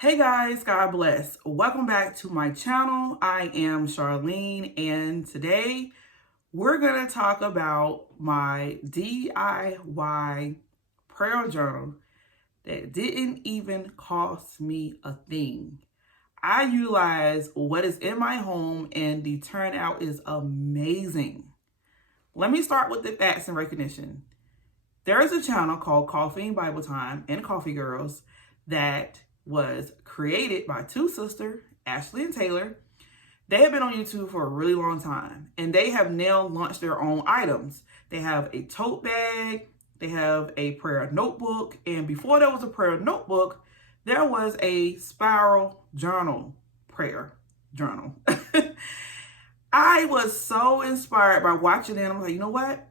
Hey guys, God bless. Welcome back to my channel. I am Charlene, and today we're going to talk about my DIY prayer journal that didn't even cost me a thing. I utilize what is in my home and the turnout is amazing. Let me start with the facts and recognition. There is a channel called Coffee and Bible Time and Coffee Girls that was created by two sisters, Ashley and Taylor. They have been on YouTube for a really long time, and they have now launched their own items. They have a tote bag, they have a prayer notebook, and before there was a prayer notebook, there was a spiral journal, prayer journal. I was so inspired by watching it. I'm like, you know what?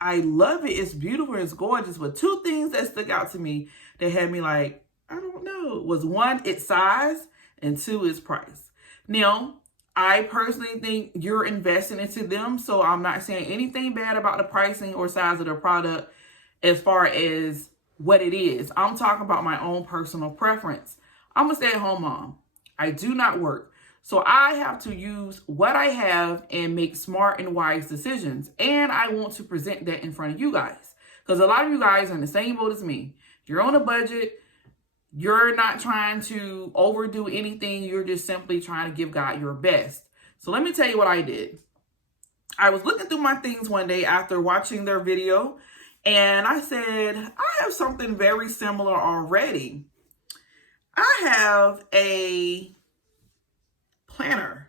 I love it. It's beautiful. It's gorgeous. But two things that stuck out to me that had me like, I don't know, was one, its size, and two, its price. Now, I personally think you're investing into them, so I'm not saying anything bad about the pricing or size of the product as far as what it is. I'm talking about my own personal preference. I'm a stay-at-home mom. I do not work. So I have to use what I have and make smart and wise decisions. And I want to present that in front of you guys. Because a lot of you guys are in the same boat as me. You're on a budget. You're not trying to overdo anything. You're just simply trying to give God your best. So let me tell you what I did. I was looking through my things one day after watching their video. And I said, I have something very similar already. I have a planner.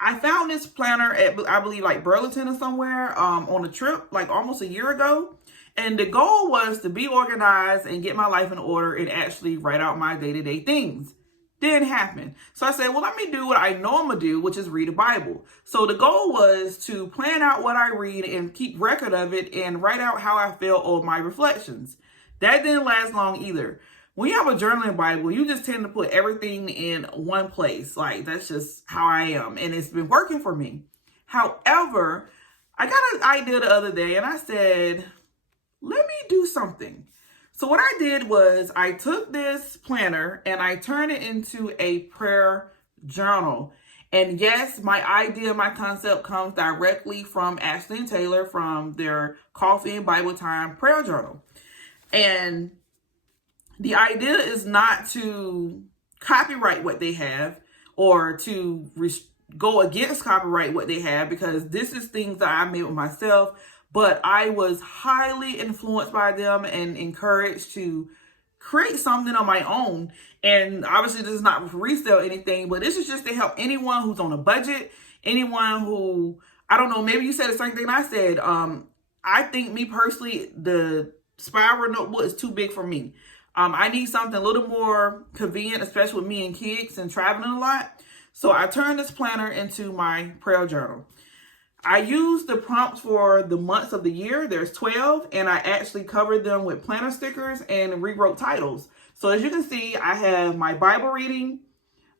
I found this planner at, I believe, like Burlington or somewhere on a trip like almost a year ago. And the goal was to be organized and get my life in order and actually write out my day-to-day things. Didn't happen. So I said, well, let me do what I know I'm going to do, which is read a Bible. So the goal was to plan out what I read and keep record of it and write out how I feel or my reflections. That didn't last long either. When you have a journaling Bible, you just tend to put everything in one place. Like, that's just how I am. And it's been working for me. However, I got an idea the other day and I said, let me do something. So what I did was I took this planner and I turned it into a prayer journal. And yes, my idea, my concept comes directly from Ashley and Taylor from their Coffee and Bible Time prayer journal. And the idea is not to copyright what they have or to go against copyright what they have, because this is things that I made with myself, but I was highly influenced by them and encouraged to create something on my own. And obviously this is not for resale or anything, but this is just to help anyone who's on a budget, anyone who, I don't know, maybe you said the same thing I said. I think me personally, the spiral notebook is too big for me. I need something a little more convenient, especially with me and kids and traveling a lot. So I turned this planner into my prayer journal. I used the prompts for the months of the year. There's 12, and I actually covered them with planner stickers and rewrote titles. So as you can see, I have my Bible reading,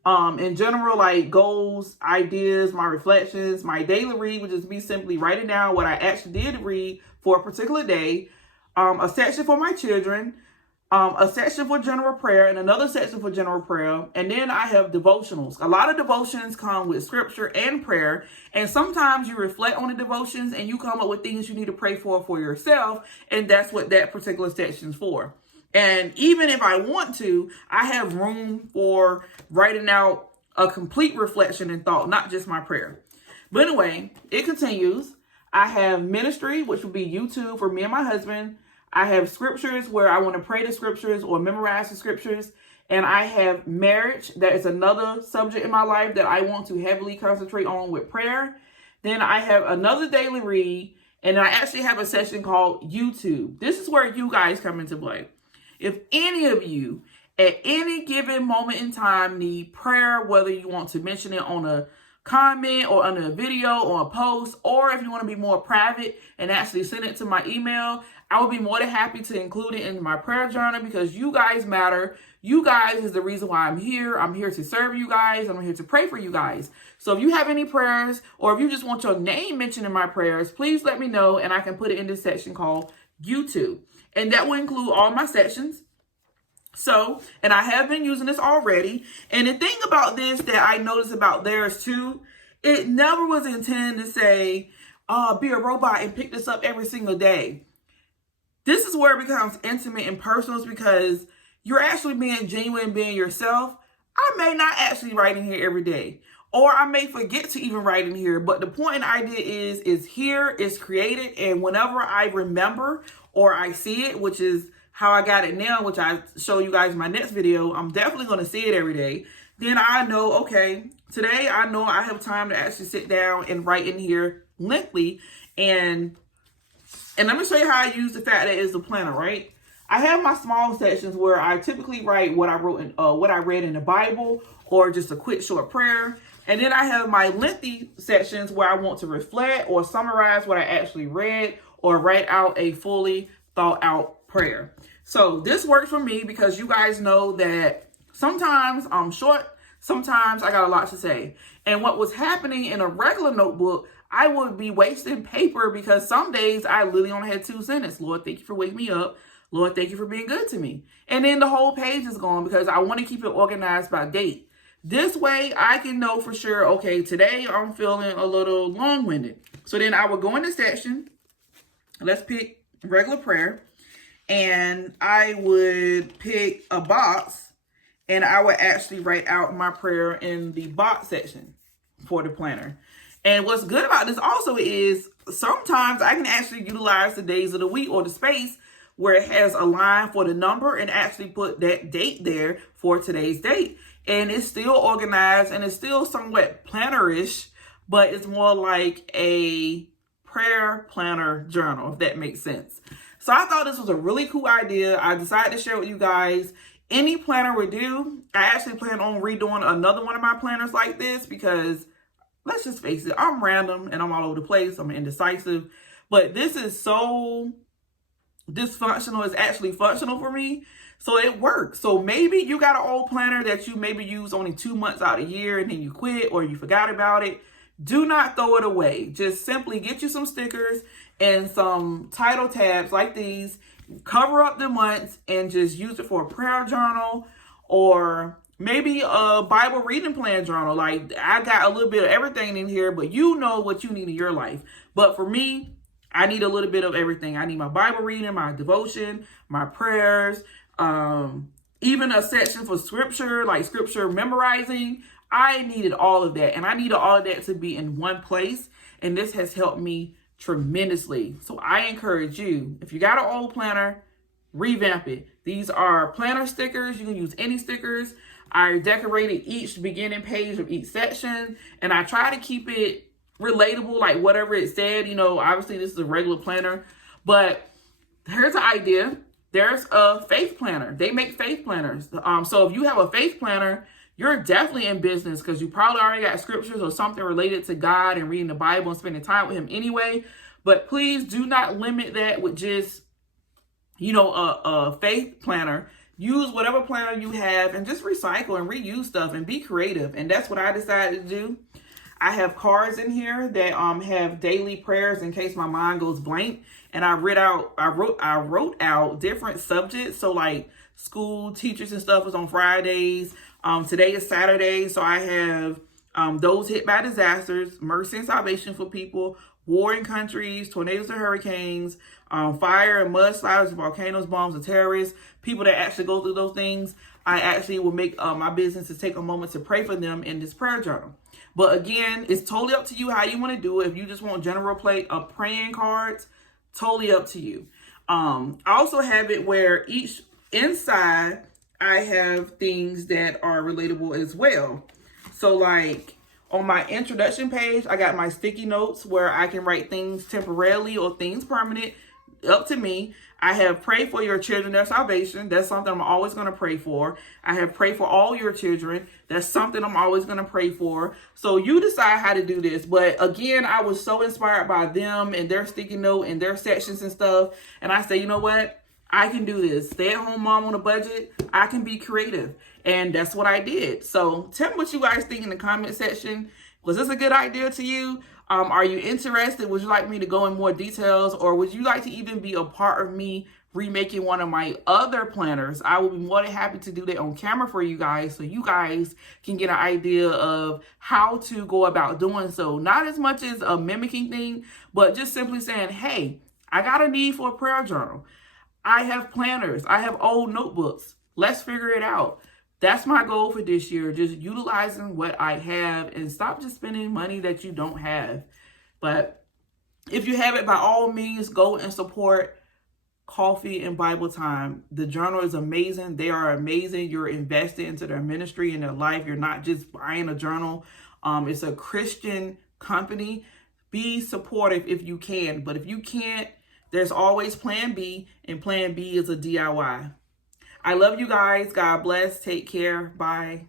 in general, like goals, ideas, my reflections, my daily read, which is me simply writing down what I actually did read for a particular day, a section for my children, a section for general prayer, and another section for general prayer. And then I have devotionals. A lot of devotions come with scripture and prayer. And sometimes you reflect on the devotions and you come up with things you need to pray for yourself. And that's what that particular section is for. And even if I want to, I have room for writing out a complete reflection and thought, not just my prayer. But anyway, it continues. I have ministry, which will be YouTube for me and my husband. I have scriptures where I want to pray the scriptures or memorize the scriptures. And I have marriage. That is another subject in my life that I want to heavily concentrate on with prayer. Then I have another daily read. And I actually have a section called YouTube. This is where you guys come into play. If any of you at any given moment in time need prayer, whether you want to mention it on a comment or under a video or a post, or if you want to be more private and actually send it to my email, I would be more than happy to include it in my prayer journal, because you guys matter. You guys is the reason why I'm here. I'm here to serve you guys. I'm here to pray for you guys. So if you have any prayers, or if you just want your name mentioned in my prayers, please let me know and I can put it in this section called YouTube. And that will include all my sections. So, and I have been using this already. And the thing about this that I noticed about theirs too, it never was intended to say, be a robot and pick this up every single day. This is where it becomes intimate and personal, because you're actually being genuine, being yourself. I may not actually write in here every day, or I may forget to even write in here. But the point and idea is here, it's created. And whenever I remember or I see it, which is how I got it now, which I show you guys in my next video, I'm definitely going to see it every day. Then I know, okay, today I know I have time to actually sit down and write in here lengthy. And let me show you how I use the fact that it's a planner, right? I have my small sections where I typically write what I wrote in, what I read in the Bible, or just a quick short prayer. And then I have my lengthy sections where I want to reflect or summarize what I actually read, or write out a fully thought out prayer. So this works for me because you guys know that sometimes I'm short, sometimes I got a lot to say. And what was happening in a regular notebook, I would be wasting paper because some days I literally only had 2 sentences. Lord, thank you for waking me up. Lord, thank you for being good to me. And then the whole page is gone because I want to keep it organized by date. This way I can know for sure, okay, today I'm feeling a little long-winded. So then I would go in the section. Let's pick regular prayer. And I would pick a box, and I would actually write out my prayer in the box section for the planner. And what's good about this also is sometimes I can actually utilize the days of the week or the space where it has a line for the number and actually put that date there for today's date. And it's still organized and it's still somewhat planner-ish, but it's more like a prayer planner journal, if that makes sense. So I thought this was a really cool idea. I decided to share it with you guys. Any planner would do. I actually plan on redoing another one of my planners like this because, let's just face it, I'm random and I'm all over the place. I'm indecisive. But this is so dysfunctional. It's actually functional for me. So it works. So maybe you got an old planner that you maybe use only 2 months out of the year and then you quit or you forgot about it. Do not throw it away. Just simply get you some stickers and some title tabs like these. Cover up the months and just use it for a prayer journal or maybe a Bible reading plan journal. Like, I got a little bit of everything in here, but you know what you need in your life. But for me, I need a little bit of everything. I need my Bible reading, my devotion, my prayers, even a section for scripture, like scripture memorizing. I needed all of that, and I needed all of that to be in one place, and this has helped me tremendously. So I encourage you, if you got an old planner, revamp it. These are planner stickers. You can use any stickers. I decorated each beginning page of each section, and I try to keep it relatable, like whatever it said. You know, obviously this is a regular planner, but here's an idea. There's a faith planner. They make faith planners. So if you have a faith planner, you're definitely in business because you probably already got scriptures or something related to God and reading the Bible and spending time with him anyway. But please do not limit that with just, you know, a faith planner. Use whatever planner you have and just recycle and reuse stuff and be creative. And that's what I decided to do. I have cards in here that have daily prayers in case my mind goes blank. And I wrote out different subjects. So like school teachers and stuff was on Fridays. Today is Saturday, so I have those hit by disasters, mercy and salvation for people, warring countries, tornadoes and hurricanes, fire and mudslides, volcanoes, bombs, and terrorists, people that actually go through those things. I actually will make my business to take a moment to pray for them in this prayer journal. But again, it's totally up to you how you want to do it. If you just want general praying cards, totally up to you. I also have it where each inside I have things that are relatable as well. So like on my introduction page, I got my sticky notes where I can write things temporarily or things permanent, up to me. I have pray for your children, their salvation. That's something I'm always going to pray for. I have pray for all your children. That's something I'm always going to pray for. So you decide how to do this. But again, I was so inspired by them and their sticky note and their sections and stuff. And I say, you know what? I can do this. Stay-at-home mom on a budget. I can be creative. And that's what I did. So tell me what you guys think in the comment section. Was this a good idea to you? Are you interested? Would you like me to go in more details, or would you like to even be a part of me remaking one of my other planners? I will be more than happy to do that on camera for you guys, so you guys can get an idea of how to go about doing so. Not as much as a mimicking thing, but just simply saying, hey, I got a need for a prayer journal. I have planners. I have old notebooks. Let's figure it out. That's my goal for this year, just utilizing what I have and stop just spending money that you don't have. But if you have it, by all means, go and support Coffee and Bible Time. The journal is amazing. They are amazing. You're invested into their ministry and their life. You're not just buying a journal. It's a Christian company. Be supportive if you can. But if you can't, there's always plan B, and plan B is a DIY. I love you guys. God bless. Take care. Bye.